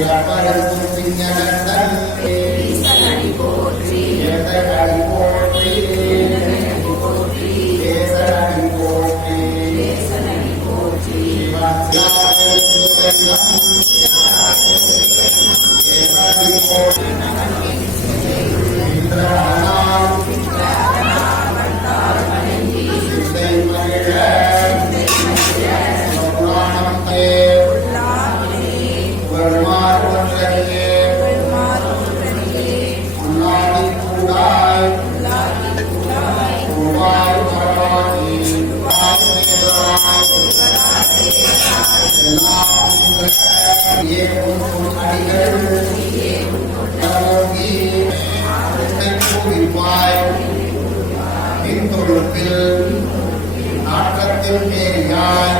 Yeah, I thought it was going to be كذلك وما நாட்டத்தில் நாட்டத்தின் மேல் யார்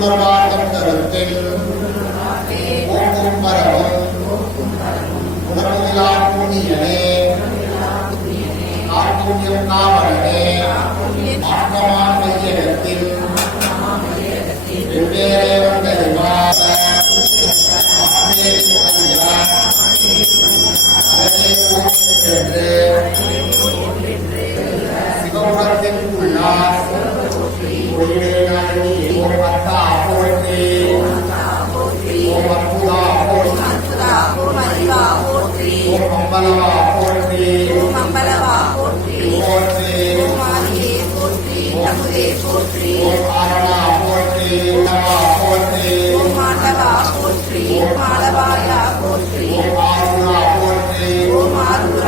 உணர்வார்ந்த கருத்தில் ஒக்கும் பரவும் உணர்விலார் புண்ணியனே ஆட்புண்ணியம் காவலனே ஆத்மமான உள்ளார்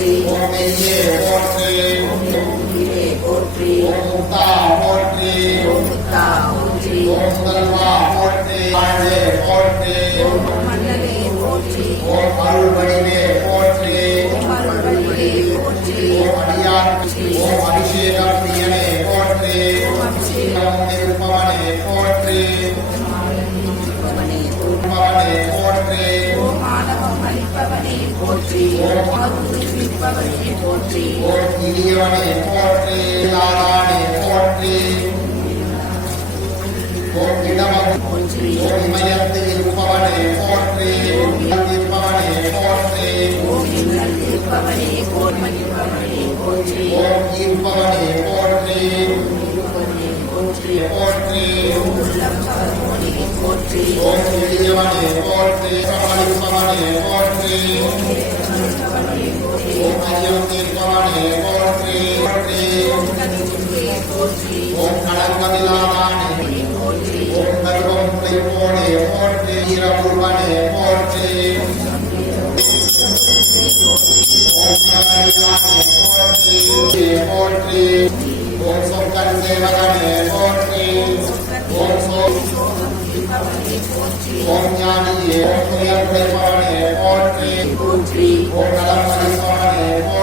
போற்றி. போற்றி போற்றி போற்றி போற்றி முதல்வா போற்றி போற்றி போற்றி அருள்மணியே போற்றி போற்றி அடியார் ஓம் அபிஷேகம் பிரியனே போற்றி அபிஷேகம் நிருப்பவனே போற்றி போற்றி போற்றி போற்றி. இனியவனை போற்றி நாராயணே போற்றி. போற்றிடமன் போற்றி. இமயத்தில் இருப்பவனே போற்றி. இருப்பவனே போற்றி. இருப்பவனே போற்றி. போற்றி. இருப்பவனே போற்றி. போற்றி. போற்றி. போற்றி. போற்றி. போற்றி. போற்றி போற்றி ஓம் கடற்கதிலானே ஓம் கர்வம் புடைப்போனே போற்றி போற்றி ஓம் போற்றி ஓம் சொக்கன் சேவகனே போற்றி ஓம் சோ ஓம் ஞானியே ஓம் போற்றி ஓம்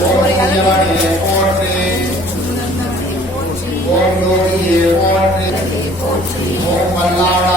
மகாதேவனே ஓம் போற்றி ஓம் போற்றி. ஓம் வல்லாடா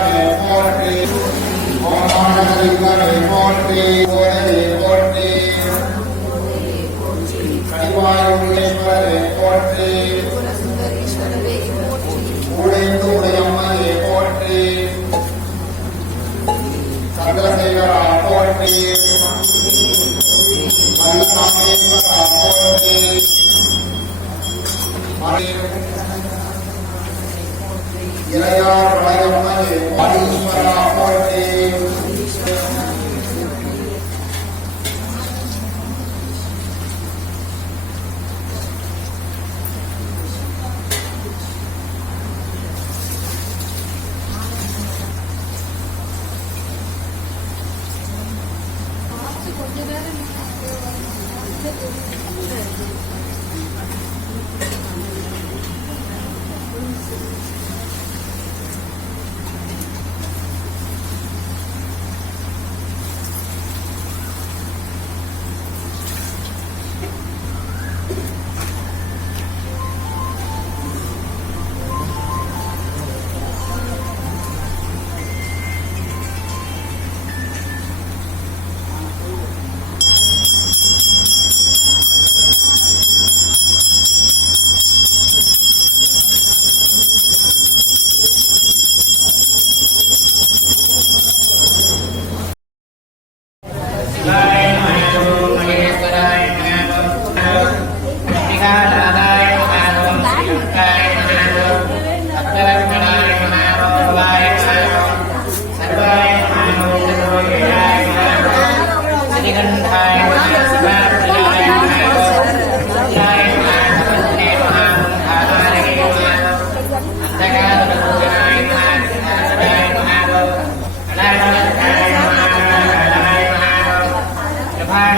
ஓம் ஆனந்தலிங்கமே போற்றி போற்றி போற்றி போற்றி உடைந்து போற்றி சந்திரசேகரா போற்றி போற்றி இளையார் போற்றி 네.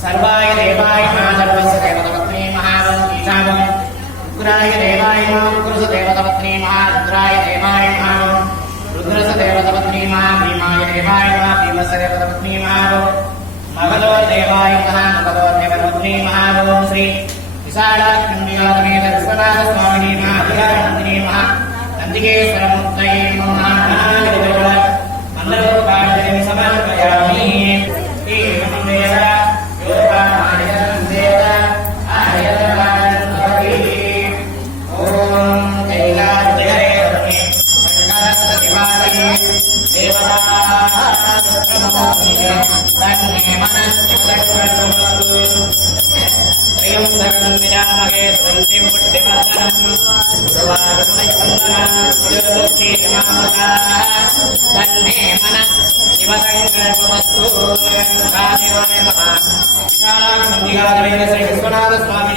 सर्वाय देवाय महादर्वस्य देवतपत्नी महावन् गीतावन् उग्राय देवाय महां पुरुषदेवतपत्नी महारुद्राय देव దేవాయ నమ భీమస్య దేవతపత్ని మహాభో మగధో దేవాయ నమ మగధో దేవతపత్ని మహాభో శ్రీ విశాలాక్షిణ్యాగణేత విశ్వనాథ స్వామి